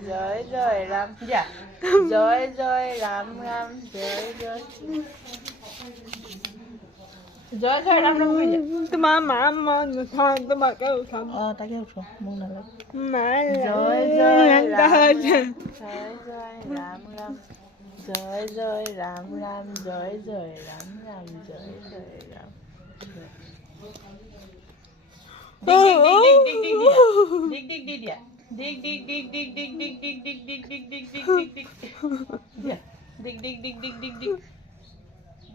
জয় জয় জয় রাম যা জয় জয় রাম রাম জয় জয় জয় জয় রাম রাম কই যা তোমার মা নুঠাম তোমাকে উঠাম তাকে উঠো মোক নালাগে মা জয় জয় রাম জয় জয় রাম রাম জয় জয় রাম রাম জয় জয় রাম রাম জয় জয় Ram dig dig dig dia dig dig dig dig dig dig dig dig dig dig dig dig dig dig dia dig dig dig dig dig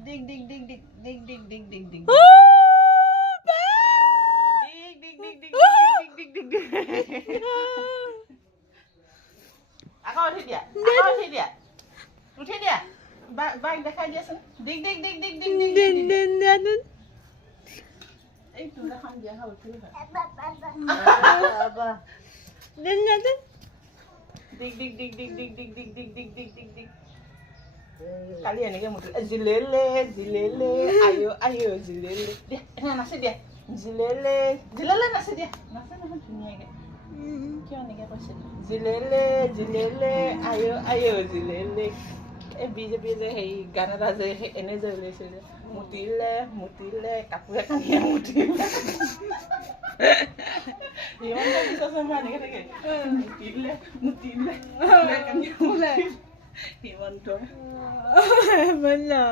dig dig dig dig dig dig dig dig dig dig আকৌ উঠি দিয়া bike দেখাই দিয়াচোন দিগ দিগ দিগ দিগ দিগ দিগ দিগ দিগ এই তুলাখন দিয়া হয় উঠিলে হয় বাবা দিগ দিগ দিগ দিগ দিগ দিগ দিগ দিগ দিগ দিগ দিগ দিগ দিগ কালি এনেকে মুঠি জিলেলে জিলেলে আয়ো আয়ো জিলেলে দিয়া এনে নাচি দিয়া জিলেলে জিলেলে নাচি দিয়া নাচে নহয় ধুনীয়াকে কিয় এনেকে কৈছে জিলেলে জিলেলে আয়ো আয়ো জিলেলে এই বিজেপি যে সেই গান এটা যে এনে যে ওলাইছে যে মুতিলে মুতিলে কাপোৰে কানিয়ে মুতিলে ইমান বিশ্বাস মই এনেকে থাকে মুতিলে মুতিলে কাপোৰে কানিয়ে মুতিলে হিমন্ত বলা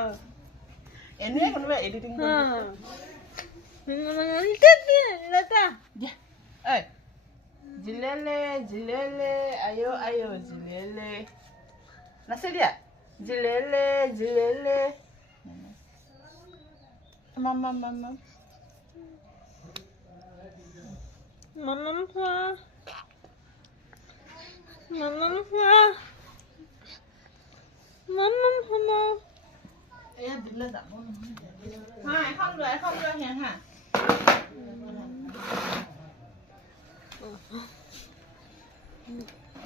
এনে কোনোবা এডিটিং লতা ঐ জিলেলে জিলেলে আয়ো আয়ো জিলেলে নাচি দিয়া জিলেলে জিলেলে মামা মামা মামাম খোৱা মামাম খোৱা মামাম খোৱা এয়া দিলে যাব নহয় এখন লোৱা হিয়া হা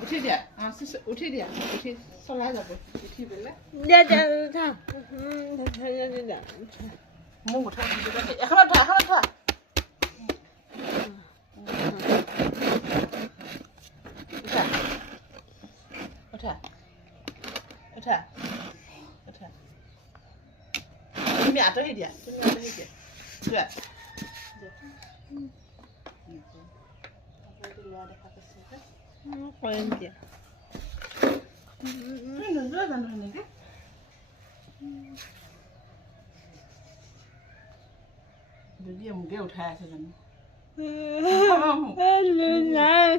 উঠি দিয়া উঠি দিয়া উঠি চলাই যাব উঠি পেলাই উঠা মোক উঠা এখনত থোৱা এখনত থোৱা উঠা উঠা উঠা তুমি আঁতৰি দিয়া চোৱা লোৱা দেখা পাইছে কৰিম দিয়া তুমি নোযোৱা জানো সেনেকে যদি মোকে উঠাই আছে জানো নাই